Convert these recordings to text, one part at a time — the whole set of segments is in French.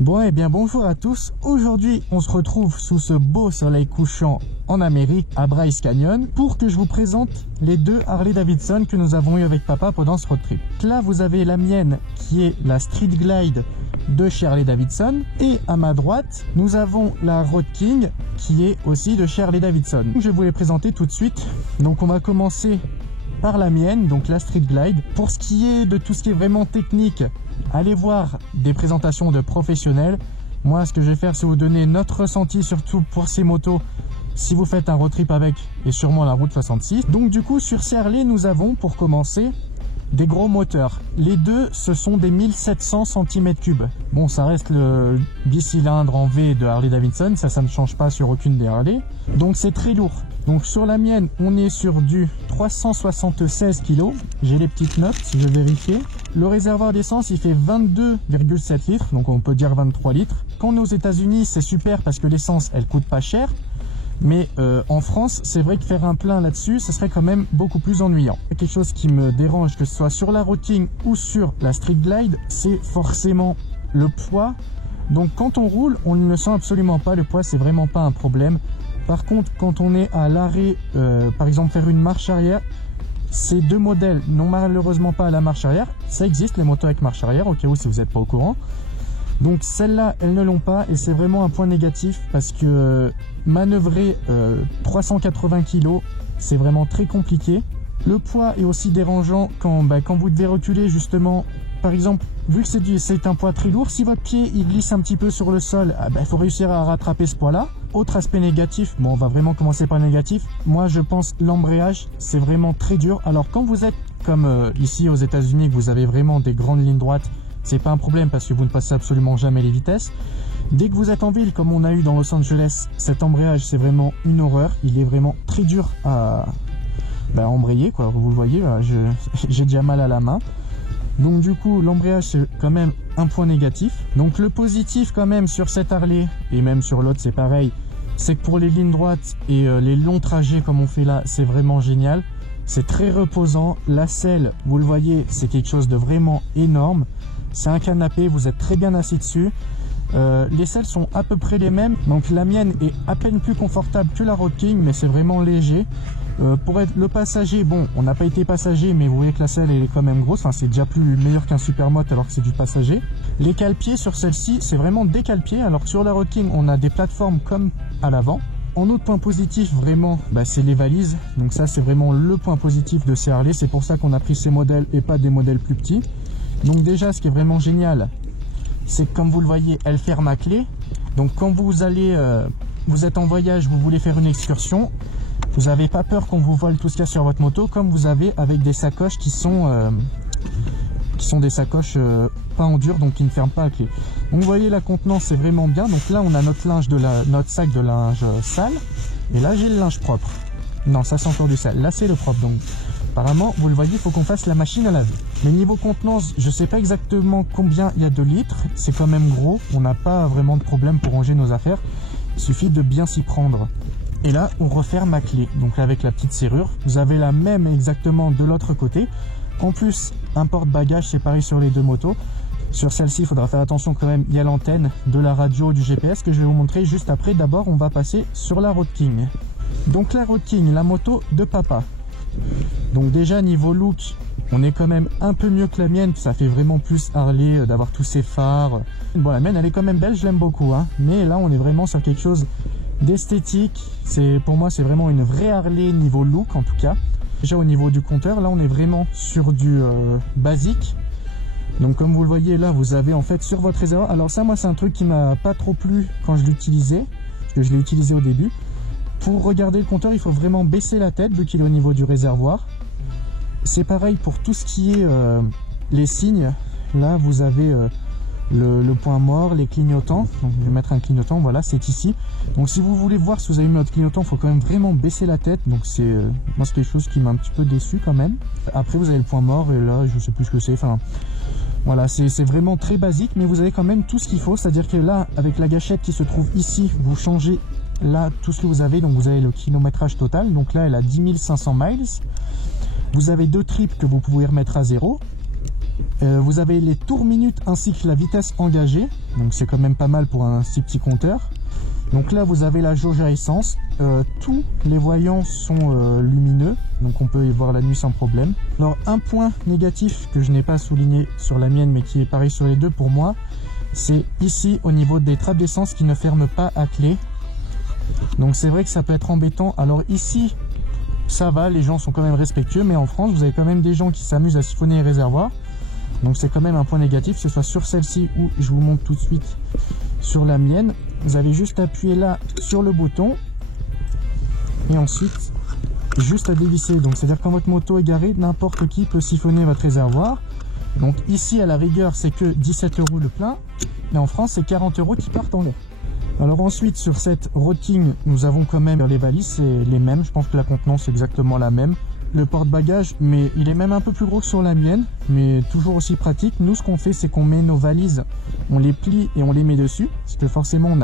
Bon et bien bonjour à tous, aujourd'hui on se retrouve sous ce beau soleil couchant en Amérique à Bryce Canyon pour que je vous présente les deux Harley Davidson que nous avons eu avec papa pendant ce road trip. Là vous avez la mienne qui est la Street Glide de chez Harley Davidson et à ma droite nous avons la Road King qui est aussi de chez Harley Davidson. Je vais vous les présenter tout de suite, donc on va commencer par la mienne, donc la Street Glide. Pour ce qui est de tout ce qui est vraiment technique, allez voir des présentations de professionnels. Moi, ce que je vais faire, c'est vous donner notre ressenti, surtout pour ces motos, si vous faites un road trip avec, et sûrement la route 66. Donc du coup, sur ces Harley, nous avons, pour commencer, des gros moteurs. Les deux, ce sont des 1700 cm3. Bon, ça reste le 10 cylindres en V de Harley Davidson, ça ne change pas sur aucune des Harley. Donc c'est très lourd. Donc sur la mienne, on est sur du 376 kg. J'ai les petites notes, si je vérifie. Le réservoir d'essence, il fait 22,7 litres, donc on peut dire 23 litres. Quand on est aux États-Unis, c'est super parce que l'essence, elle coûte pas cher. Mais en France, c'est vrai que faire un plein là-dessus, ce serait quand même beaucoup plus ennuyant. Quelque chose qui me dérange, que ce soit sur la Road King ou sur la Street Glide, c'est forcément le poids. Donc quand on roule, on ne le sent absolument pas. Le poids, c'est vraiment pas un problème. Par contre, quand on est à l'arrêt, par exemple faire une marche arrière, ces deux modèles n'ont malheureusement pas la marche arrière. Ça existe, les motos avec marche arrière, au cas où si vous n'êtes pas au courant. Donc celles-là, elles ne l'ont pas et c'est vraiment un point négatif parce que manœuvrer 380 kg, c'est vraiment très compliqué. Le poids est aussi dérangeant quand vous devez reculer justement. Par exemple, vu que c'est un poids très lourd, si votre pied il glisse un petit peu sur le sol, il faut réussir à rattraper ce poids-là. Autre aspect négatif, bon on va vraiment commencer par le négatif. Moi je pense l'embrayage, c'est vraiment très dur. Alors quand vous êtes comme ici aux États-Unis, que vous avez vraiment des grandes lignes droites, c'est pas un problème parce que vous ne passez absolument jamais les vitesses. Dès que vous êtes en ville, comme on a eu dans Los Angeles, cet embrayage c'est vraiment une horreur. Il est vraiment très dur à embrayer, quoi. Vous le voyez, j'ai déjà mal à la main. Donc du coup, l'embrayage c'est quand même un point négatif. Donc le positif quand même sur cette Harley, et même sur l'autre c'est pareil, c'est que pour les lignes droites et les longs trajets comme on fait là, c'est vraiment génial. C'est très reposant. La selle, vous le voyez, c'est quelque chose de vraiment énorme. C'est un canapé, vous êtes très bien assis dessus. Les selles sont à peu près les mêmes. Donc la mienne est à peine plus confortable que la Road King, mais c'est vraiment léger. Pour être le passager, bon, on n'a pas été passager, mais vous voyez que la selle elle est quand même grosse. Enfin, c'est déjà plus meilleur qu'un Supermoto alors que c'est du passager. Les cale-pieds sur celle-ci, c'est vraiment des cale-pieds, alors que sur la Road King, on a des plateformes comme à l'avant. En autre point positif, vraiment, c'est les valises. Donc ça, c'est vraiment le point positif de ces Harley. C'est pour ça qu'on a pris ces modèles et pas des modèles plus petits. Donc déjà, ce qui est vraiment génial, c'est que comme vous le voyez, elle ferme à clé. Donc quand vous allez, vous êtes en voyage, vous voulez faire une excursion, vous n'avez pas peur qu'on vous vole tout ce qu'il y a sur votre moto, comme vous avez avec des sacoches qui sont des sacoches pas en dur, donc qui ne ferment pas à clé. Donc vous voyez, la contenance c'est vraiment bien. Donc là on a notre linge notre sac de linge sale, et là j'ai le linge propre. Non, ça c'est encore du sale. Là c'est le propre. Donc apparemment, vous le voyez, il faut qu'on fasse la machine à laver. Mais niveau contenance, je sais pas exactement combien il y a de litres. C'est quand même gros. On n'a pas vraiment de problème pour ranger nos affaires. Il suffit de bien s'y prendre. Et là, on referme à clé. Donc avec la petite serrure, vous avez la même exactement de l'autre côté. En plus, un porte-bagages, c'est pareil sur les deux motos. Sur celle-ci, il faudra faire attention quand même. Il y a l'antenne de la radio, du GPS que je vais vous montrer juste après. D'abord, on va passer sur la Road King. Donc la Road King, la moto de papa. Donc déjà niveau look, on est quand même un peu mieux que la mienne. Ça fait vraiment plus Harley d'avoir tous ces phares. Bon, la mienne elle est quand même belle, je l'aime beaucoup, hein. Mais là on est vraiment sur quelque chose d'esthétique. Pour moi c'est vraiment une vraie Harley niveau look en tout cas. Déjà au niveau du compteur, là on est vraiment sur du basique. Donc comme vous le voyez là, vous avez en fait sur votre réservoir. Alors ça, moi c'est un truc qui m'a pas trop plu quand je l'utilisais, parce que je l'ai utilisé au début. Pour regarder le compteur, il faut vraiment baisser la tête vu qu'il est au niveau du réservoir. C'est pareil pour tout ce qui est les signes. Là, vous avez le point mort, les clignotants. Donc, je vais mettre un clignotant, voilà, c'est ici. Donc, si vous voulez voir si vous avez mis votre clignotant, il faut quand même vraiment baisser la tête. Donc, moi, c'est quelque chose qui m'a un petit peu déçu quand même. Après, vous avez le point mort et là, je sais plus ce que c'est. Enfin, voilà, c'est vraiment très basique, mais vous avez quand même tout ce qu'il faut. C'est-à-dire que là, avec la gâchette qui se trouve ici, vous changez là tout ce que vous avez. Donc vous avez le kilométrage total, donc là elle a 10 500 miles. Vous avez deux tripes que vous pouvez remettre à zéro. Vous avez les tours minutes ainsi que la vitesse engagée, donc c'est quand même pas mal pour un si petit compteur. Donc là vous avez la jauge à essence, tous les voyants sont lumineux, donc on peut y voir la nuit sans problème. Alors un point négatif que je n'ai pas souligné sur la mienne mais qui est pareil sur les deux pour moi, c'est ici au niveau des trappes d'essence qui ne ferment pas à clé. Donc c'est vrai que ça peut être embêtant. Alors ici ça va, les gens sont quand même respectueux, mais en France vous avez quand même des gens qui s'amusent à siphonner les réservoirs. Donc c'est quand même un point négatif, que ce soit sur celle-ci ou je vous montre tout de suite sur la mienne. Vous avez juste à appuyer là sur le bouton et ensuite juste à dévisser. Donc c'est à dire quand votre moto est garée, n'importe qui peut siphonner votre réservoir. Donc ici à la rigueur c'est que 17 € le plein, mais en France c'est 40 € qui partent en lot. Alors ensuite sur cette Road King nous avons quand même les valises, c'est les mêmes, je pense que la contenance est exactement la même. Le porte-bagages, mais il est même un peu plus gros que sur la mienne, mais toujours aussi pratique. Nous ce qu'on fait c'est qu'on met nos valises, on les plie et on les met dessus, parce que forcément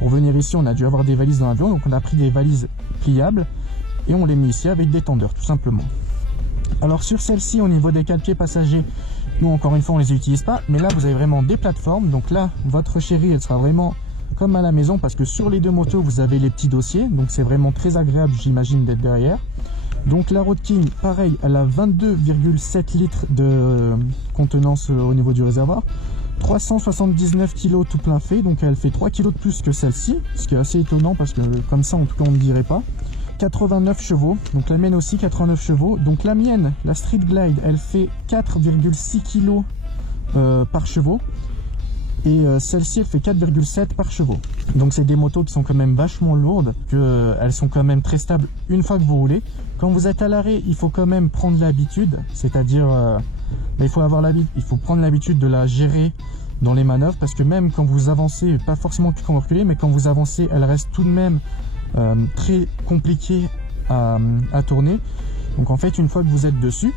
pour venir ici on a dû avoir des valises dans l'avion, donc on a pris des valises pliables et on les met ici avec des tendeurs tout simplement. Alors sur celle-ci au niveau des 4 pieds passagers, nous encore une fois on les utilise pas, mais là vous avez vraiment des plateformes, donc là votre chérie elle sera vraiment comme à la maison, parce que sur les deux motos vous avez les petits dossiers, donc c'est vraiment très agréable j'imagine d'être derrière. Donc la Road King, pareil, elle a 22,7 litres de contenance au niveau du réservoir, 379 kg tout plein fait, donc elle fait 3 kg de plus que celle-ci, ce qui est assez étonnant parce que comme ça en tout cas on ne dirait pas. 89 chevaux, donc la mienne aussi 89 chevaux, donc la mienne, la Street Glide, elle fait 4,6 kg par chevaux. Et celle-ci elle fait 4,7 par chevaux. Donc c'est des motos qui sont quand même vachement lourdes, elles sont quand même très stables une fois que vous roulez. Quand vous êtes à l'arrêt, il faut quand même prendre l'habitude, c'est-à-dire il faut prendre l'habitude de la gérer dans les manœuvres, parce que même quand vous avancez, pas forcément quand vous reculez, mais quand vous avancez, elle reste tout de même très compliquée à tourner. Donc en fait une fois que vous êtes dessus,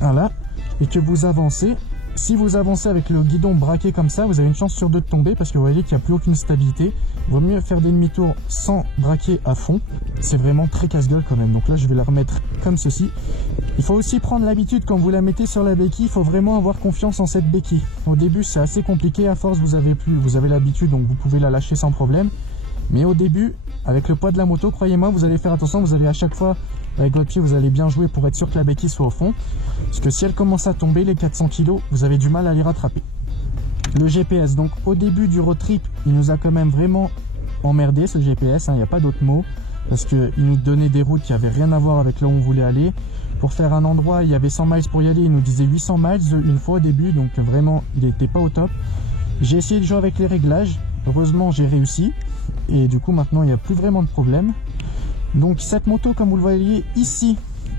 voilà, et que vous avancez, si vous avancez avec le guidon braqué comme ça, vous avez une chance sur deux de tomber, parce que vous voyez qu'il n'y a plus aucune stabilité. Il vaut mieux faire des demi-tours sans braquer à fond. C'est vraiment très casse-gueule quand même. Donc là, je vais la remettre comme ceci. Il faut aussi prendre l'habitude, quand vous la mettez sur la béquille, il faut vraiment avoir confiance en cette béquille. Au début, c'est assez compliqué. À force, vous avez l'habitude, donc vous pouvez la lâcher sans problème. Mais au début, avec le poids de la moto, croyez-moi, vous allez faire attention. Vous allez à chaque fois, avec votre pied, vous allez bien jouer pour être sûr que la béquille soit au fond. Parce que si elle commence à tomber, les 400 kg, vous avez du mal à les rattraper. Le GPS, donc au début du road trip, il nous a quand même vraiment emmerdé ce GPS, il n'y a pas d'autre mot. Parce qu'il nous donnait des routes qui n'avaient rien à voir avec là où on voulait aller. Pour faire un endroit, il y avait 100 miles pour y aller, il nous disait 800 miles une fois au début, donc vraiment, il n'était pas au top. J'ai essayé de jouer avec les réglages, heureusement j'ai réussi. Et du coup, maintenant, il n'y a plus vraiment de problème. Donc cette moto, comme vous le voyez ici,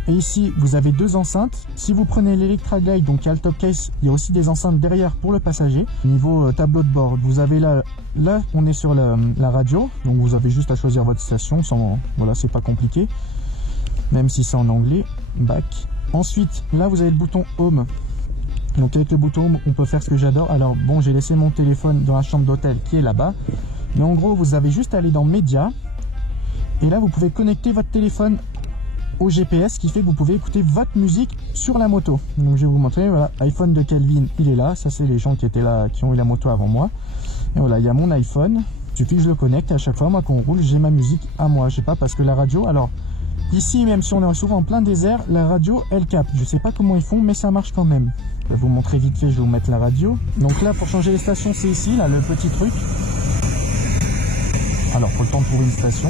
et ici vous avez deux enceintes. Si vous prenez l'Electra Glide, donc il y a le top case, il y a aussi des enceintes derrière pour le passager. Niveau tableau de bord, vous avez là on est sur la radio, donc vous avez juste à choisir votre station, voilà, c'est pas compliqué, même si c'est en anglais. Back. Ensuite là vous avez le bouton home, donc avec le bouton home on peut faire ce que j'adore. Alors bon, j'ai laissé mon téléphone dans la chambre d'hôtel qui est là-bas, mais en gros vous avez juste à aller dans médias. Et là, vous pouvez connecter votre téléphone au GPS, ce qui fait que vous pouvez écouter votre musique sur la moto. Donc, je vais vous montrer. Voilà, iPhone de Kelvin, il est là. Ça, c'est les gens qui étaient là, qui ont eu la moto avant moi. Et voilà, il y a mon iPhone. Il suffit que je le connecte. Et à chaque fois, moi, quand on roule, j'ai ma musique à moi. Je sais pas, parce que la radio, alors, ici, même si on est souvent en plein désert, la radio, elle capte. Je sais pas comment ils font, mais ça marche quand même. Je vais vous montrer vite fait. Je vais vous mettre la radio. Donc là, pour changer les stations, c'est ici, là, le petit truc. Alors, faut le temps de trouver une station.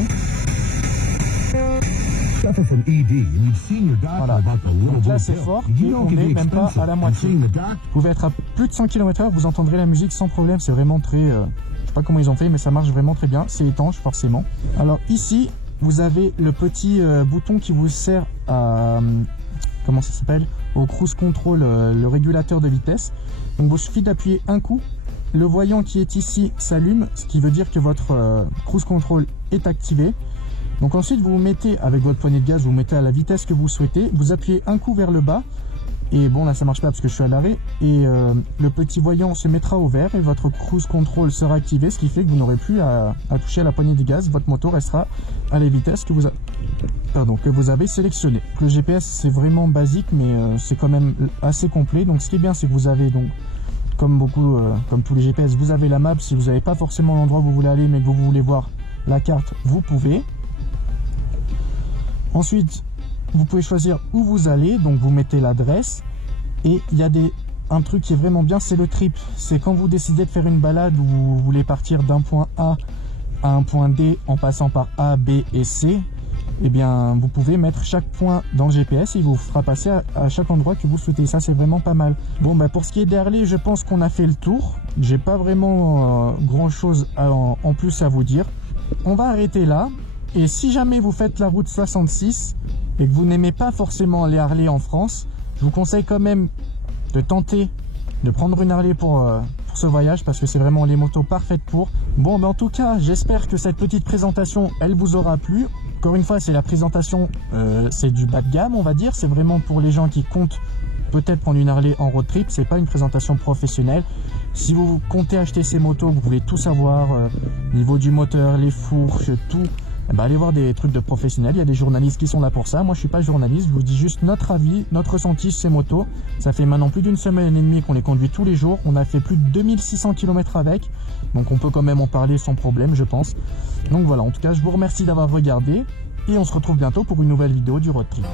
Voilà, donc là c'est fort et on n'est même pas à la moitié. Vous pouvez être à plus de 100 km/h, vous entendrez la musique sans problème, c'est vraiment très... je sais pas comment ils ont fait, mais ça marche vraiment très bien, c'est étanche forcément. Alors ici, vous avez le petit bouton qui vous sert à... comment ça s'appelle? Au cruise control, le régulateur de vitesse. Donc il vous suffit d'appuyer un coup, le voyant qui est ici s'allume, ce qui veut dire que votre cruise control est activé. Donc ensuite vous vous mettez avec votre poignée de gaz, vous mettez à la vitesse que vous souhaitez, vous appuyez un coup vers le bas Et bon, là ça marche pas parce que je suis à l'arrêt. Et le petit voyant se mettra au vert et votre cruise control sera activé, ce qui fait que vous n'aurez plus à toucher à la poignée de gaz. Votre moto restera à la vitesse que vous avez sélectionnée. Le GPS c'est vraiment basique, mais c'est quand même assez complet. Donc ce qui est bien, c'est que vous avez donc, comme tous les GPS, vous avez la map. Si vous n'avez pas forcément l'endroit où vous voulez aller, mais que vous voulez voir la carte, vous pouvez. Ensuite, vous pouvez choisir où vous allez, donc vous mettez l'adresse. Et il y a un truc qui est vraiment bien, c'est le trip. C'est quand vous décidez de faire une balade où vous voulez partir d'un point A à un point D en passant par A, B et C, eh bien vous pouvez mettre chaque point dans le GPS et il vous fera passer à chaque endroit que vous souhaitez. Ça c'est vraiment pas mal. Bon bah pour ce qui est d'Harley, je pense qu'on a fait le tour. J'ai pas vraiment grand chose en plus à vous dire. On va arrêter là. Et si jamais vous faites la route 66 et que vous n'aimez pas forcément les Harley en France, je vous conseille quand même de tenter de prendre une Harley pour ce voyage, parce que c'est vraiment les motos parfaites pour. Bon, ben en tout cas, j'espère que cette petite présentation, elle vous aura plu. Encore une fois, c'est la présentation, c'est du bas de gamme, on va dire. C'est vraiment pour les gens qui comptent peut-être prendre une Harley en road trip. C'est pas une présentation professionnelle. Si vous comptez acheter ces motos, vous voulez tout savoir, niveau du moteur, les fourches, tout, bah allez voir des trucs de professionnels. Il y a des journalistes qui sont là pour ça. Moi je suis pas journaliste, je vous dis juste notre avis, notre ressenti sur ces motos. Ça fait maintenant plus d'une semaine et demie qu'on les conduit tous les jours. On a fait plus de 2600 km avec, donc on peut quand même en parler sans problème, je pense. Donc voilà, en tout cas je vous remercie d'avoir regardé et on se retrouve bientôt pour une nouvelle vidéo du road trip.